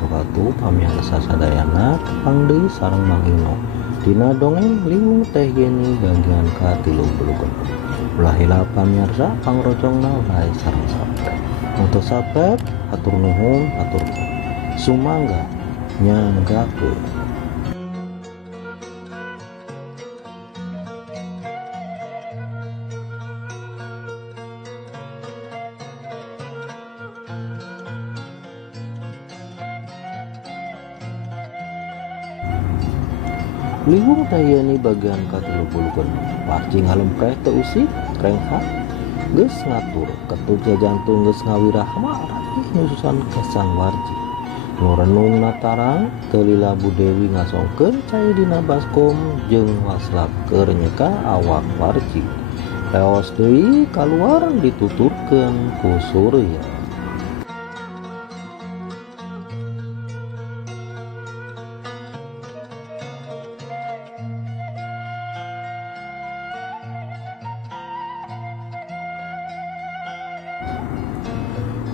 wabarakatuh. Pamirsa sadayana tepang deui sareng Mang Ino dina dongeng Liwung Teh Yeni bagian ka-30. Ulah heula pamirsa pangrojongna like sareng subscribe. Untuk subscribe hatur nuhun sumangga nyanggakeun. Liwung Teh Yeni bagian ka-30. Warji ngalempreh teu usik rengha geus ngatur ketut jantung geus ngawirahma rapih nyususan kesang Warji. Nu renung natarang teu lila Bu Dewi ngasongkeun cai dina baskom jeung waslap keur nyeka awak Warji. Leos deui kaluar dituturkeun ku Surya.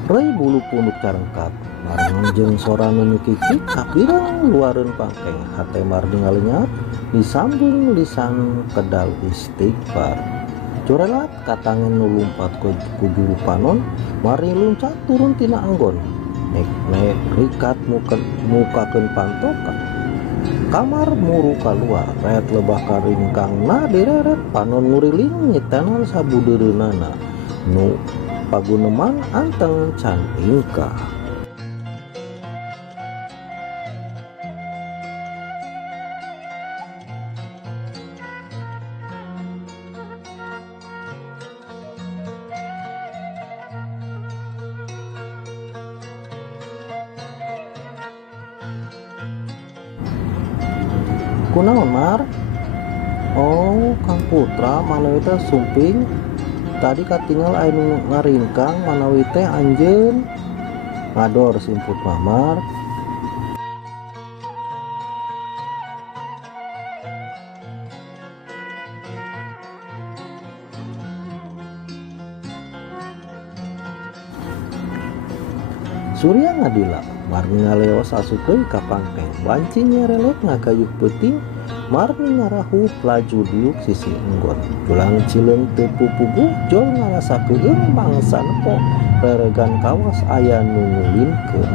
Rei bulu punduk carengkat bareng jeung sora nu nyukiki kapireng luareun pangkeng hate mardi ngalenyap disambung lisan kedal istighfar. Corelat katangen nu lumpat ku juru panon mari luncat turun tina anggon nek rikat mukakeun pantokan kamar muru kaluar ret lebah karingkangna direret panon nguriling nyitenan sabudeureunana nu paguneman anteng can ingkah. Kunaon Mar? Oh Kang Putra manawi teh sumping tadi katinggal anu ngaringkang manawi teh anjeun ngador simput Mamar. Surya ngadila marni ngaleos asup deui ka pangkeng banci nyerelot ngagayuh peuting marni ngarahup laju diuk sisi enggon julang cileung teu pupuguh jol ngarasakeun mangsa nepok reregan kawas aya nu ngulinkeun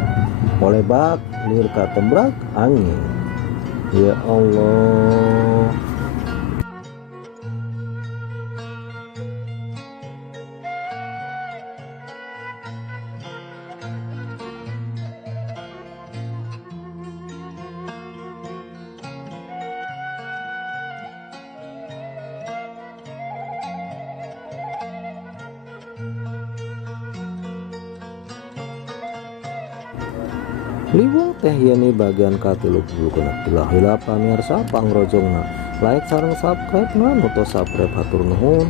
molebak lir katembrak angin. Ya Allah. Liwung Teh Yeni bagian ka-30. Bila pamirsa pangrojongna like sareng subscribe na nutos subscribe hatur nuhun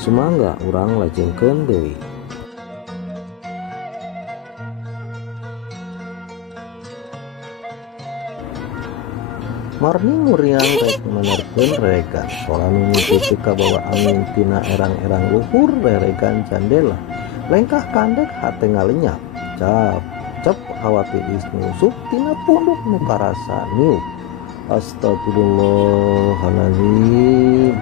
sumangga urang lajengkeun deui. Marni muriang rek menerkeun reregan sora nu ngikuti kabawa angin tina erang-erang luhur reregan jandela lengkah kandek hate ngalenyap cep hawati isnusuk tina punduk nu karasa niup. Astagfirullahaladzim.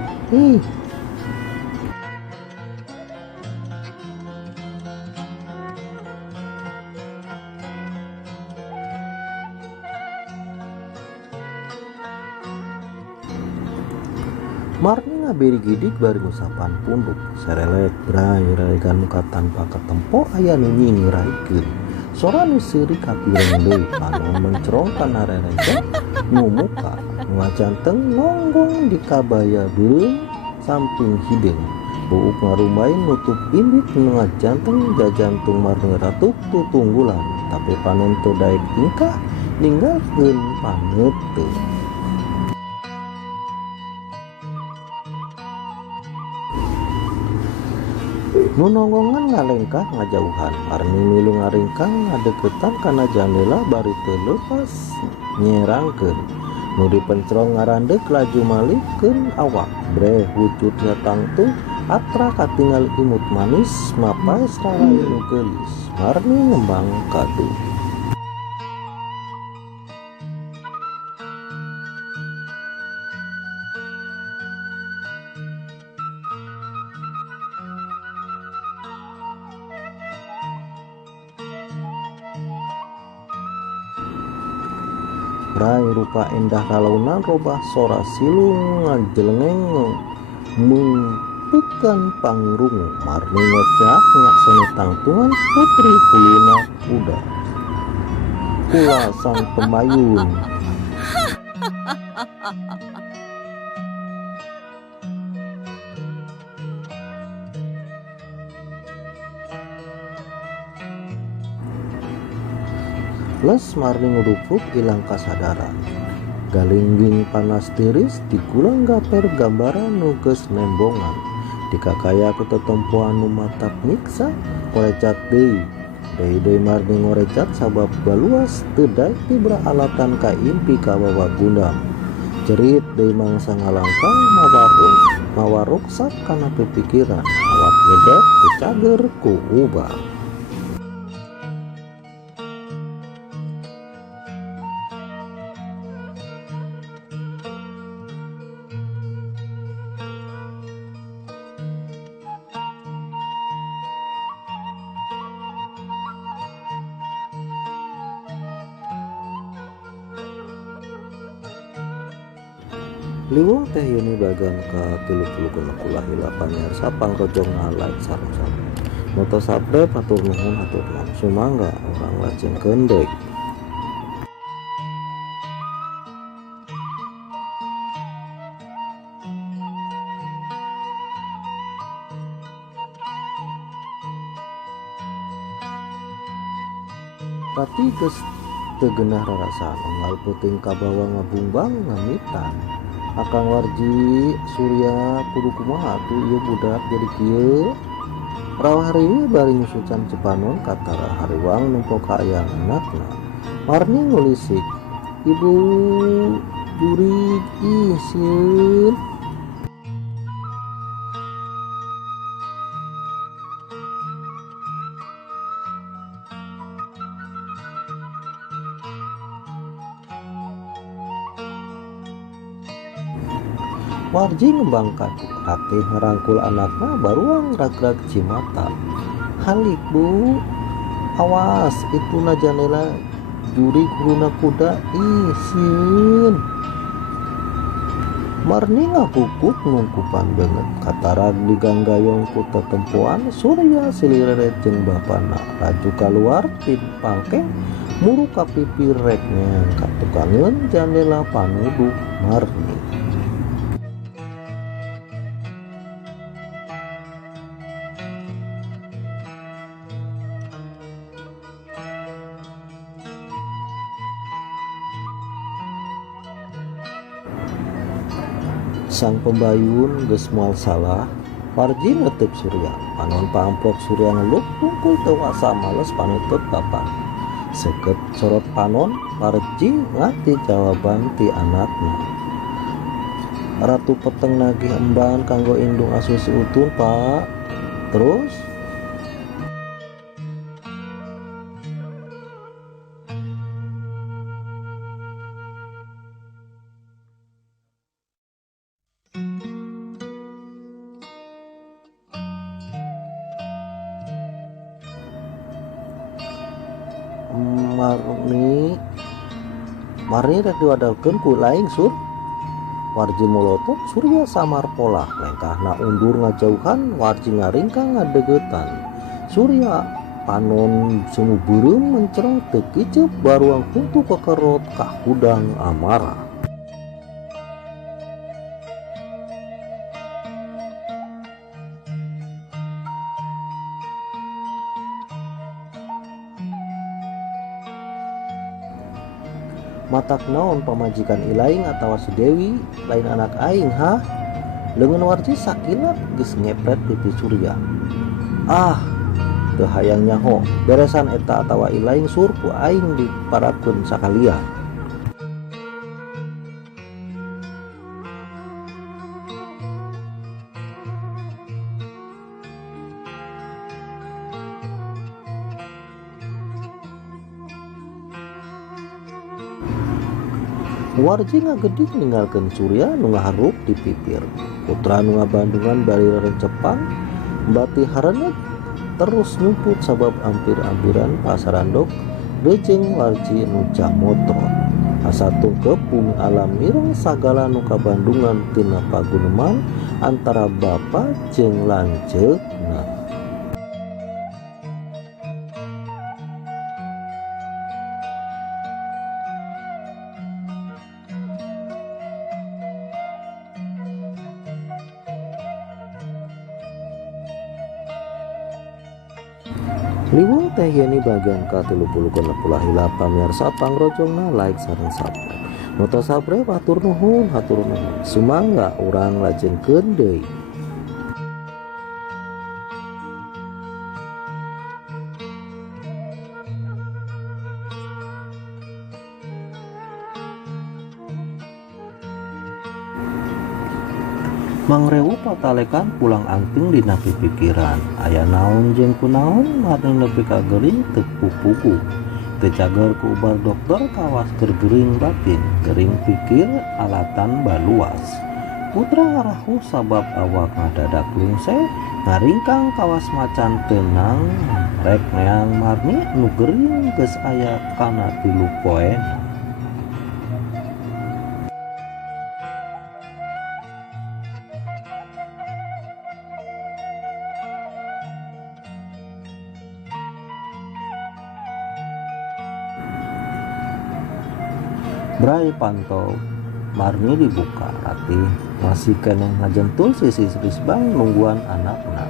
Marni ngabiri gidik bari ngusapan punduk serelek bray reregan muka tanpa ketempo aya nu nyingiraikeun sora nu seuri kapireng deui panon mencrong kana reregan nu muka nu ngajanteng nonggong di kabaya beuleum samping hideung buuk ngarumain nutup indit nu ngajanteng jajantung marni ratup tutunggulan tapi panon teu daek ingkah ninggalkeun paneuteung. Nu nonggongan ngalengkah ngajauhan marni milu ngaringkang ngadeukeutan kana jandela bari teu leupas nyerangkeun nu dipencrong ngarandeg laju malikeun awak breh wujudnya tangtung atra katingal imut manis mapai saraya nu geulis marni ngembang kadu. Rai rupa endah lalaunan robah sora silung ngajelengeng mengpekan pangrung marni ngocak nyakseni tangtungan putri huluna uda kula sang pembayun. Les marni ngurupuk ilang kasadaran galingging panas tiris dikulang gaper gambaran nuges nembongan dikakaya ku tetempuan nu matap nyiksa korecat deui marni ngorecat sabab baluas teu daek beralatan ka impi ka bawa gundam cerit deui mangsa ngalangkang mawaruksak kana pipikiran awak ngedet teu cager ku ubah. Liwung teh ini bagan ka 30 kula hilapan nyarsa pangrojong ngalait sareng-sareng moto sabre patur nuhun hatur nuhun sumangga orang lajeng kendek. Pati geus teu geunah rarasaan unggal peuting kabawa ngabumbang ngamitan Akang Warji Surya kudu kumaha atuh ieu budak jadi kieu. Rawah hariwi bari nyusucan cepanon katara hariwang numpuk ka ayang anakna. Marni ngulisik, "Ibu jurig ih sieun." Warji ngembangkan hati ngerangkul anaknya baruang rag-rag cimata. "Halik bu, awas itu najanela juri guruna kuda ih sieun." Marni ngakukuk nungkupan banget katarag diganggayong ku tetempuan Surya silireret jeung bapana raju kaluar tin pangkeng muru ka pipi reknya katukangeun jandela panuduh Marni. Sang pembayun geus moal salah, Warji netep Surya. Panon paamplok Surya ngeluk tungkul tewasa males panutup papan. Seket sorot panon, Warji ngati jawaban ti anakna. "Ratu peteng nagih emban kanggo indung asuh si Utun, Pak." Terus Marni rek diwadalkeun ku laing Sur. Warji molotot Surya samar pola lengkahna undur ngajauhan Warji ngaringkang ngadegetan. Surya panon semu beureum mencereng teu kiceup baruang huntu kekerot ka hudang amarah. "Matak naon pamajikan ilaing atawa si Dewi lain anak aing ha?" Leungeun Warji sakilat geus ngepret pipi Surya. "Ah, teu hayang nyaho, beresan eta atawa ilaing Sur ku aing diparatkeun sakalian." Warji ngagedik ninggalkeun Surya nu ngaharuk di pipir. Putra nu ngabandungan bari rerencepan bati harenet terus nyumput sabab ampir-ampiran pasarandok rejeng Warji nu camotrot. asa tungkep bumi alam mireng sagala nuka Bandungan tina paguneman antara bapa jeung lanceukna. Liwung teh yani bagian ka-30 pula hilap pamirsa pangrojongna like sareng subscribe. Nu teu subscribe hatur nuhun. Sumangga urang lajengkeun deui. Mangrewu patalekan pulang angting dina pipikiran aya naon jeung kunaon marning nepi ka geuring teu pupuku teu cager ku ubar dokter kawas keur geuring batin geuring pikir alatan baluas. Putra ngarahu sabab awak ngadadak lungse ngaringkang kawas macan tenang rek neang marni nu geuring geus aya kana 3 poena. Brai pantau marni dibuka ratih masih keneh ngajentul sisi bang nungguan anakna.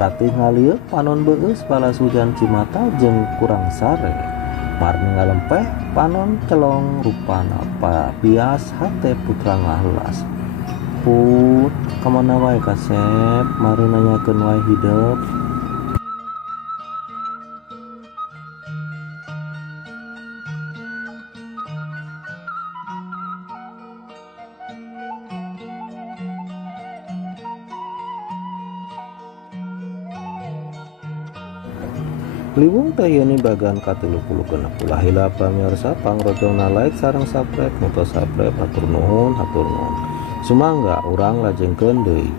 Ratih ngalieu panon beus balas hujan Cimata jeung kurang sare. Marni ngalempeh panon celong rupana pias hate putra ngahelas. Put kamana wae kasep mari nanyakeun wae hideuk. Liwung teh yani bagan ka-30 pula hilap pamirsa pangrojongna like sareng subscribe. Nu teu subscribe hatur nuhun. Sumangga urang lajengkeun deui.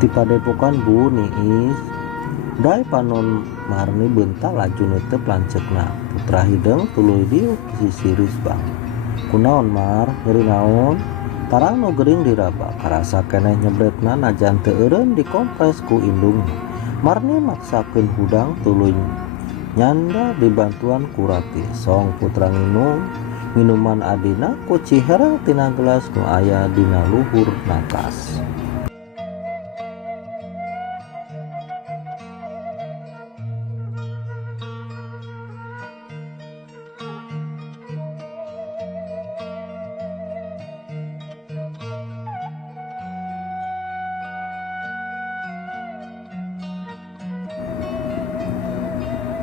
Ti padepokan Bu Niis dai panon marni bentar laju netep lanceukna. Putra hideung tuluy diuk sisi risbang. Kunaon Mar nyeri naon? Tarang nu geuring diraba karasa keneh nyebretna najan teu eureun dikompres ku indungna. Marni maksakeun hudang tuluy nyanda dibantuan ku Ratih. Song putra nginum minuman adina ku ciherang tina gelas nu aya dina luhur nakas.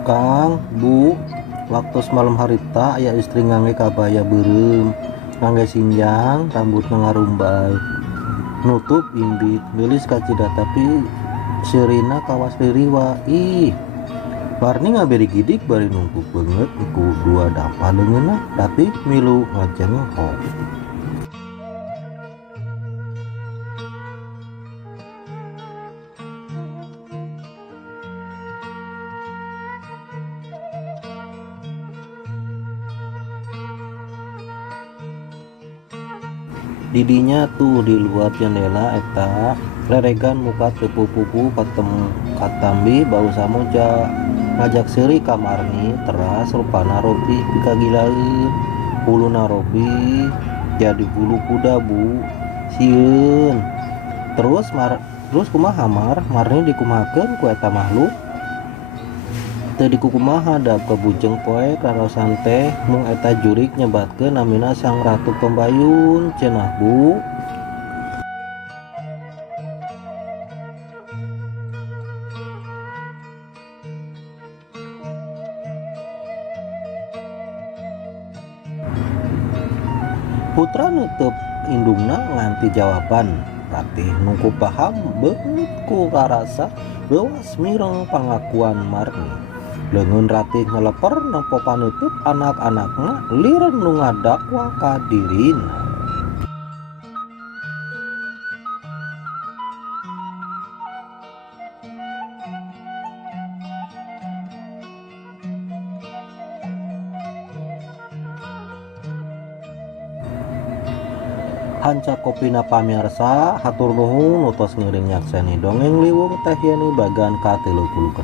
Kang, Bu, waktu semalam harita aya istri ngangge kabaya beureum, ngangge sinjang, rambutna ngarumbai, nutup imbit, geulis ka cida tapi seurina kawas ririwa. Ih, Barni ngaberi gidik bari nungkuk banget ku 2 dapa leungeunna, tapi milu ngajenghok. Didinya tuh di luar jendela eta leregan muka tepu-pupu katambi bau samuja ngajak seuri kamarni teras rupana Robi dikagilaeun huluna Robi jadi bulu kuda Bu sieun terus kumaha Marni dikumahakeun ku eta makhluk teu dikukumaha da kabujeng poe karaosan teh mung eta jurik nyebatkeun namina Sang Ratu Pembayun cenah Bu. Putra nutup indungna nganti jawaban. Ratih nungku paham beut ku karasa leuwas mireng pangakuan Marni. Lengun ratih ngeleper nempo panutup anak-anakna liren nu ngadakwa ka dirina. Hanca kopina pamirsa, hatur nuhun utos ngiring nyakseni dongeng liwung teh yani bagan ka-36.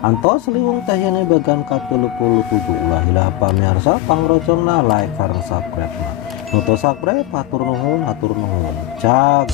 Antos liwung teh yani bagan ka-37 ulah pamirsa pangrojongna like sareng subscribe. Nutos subscribe hatur nuhun, cak.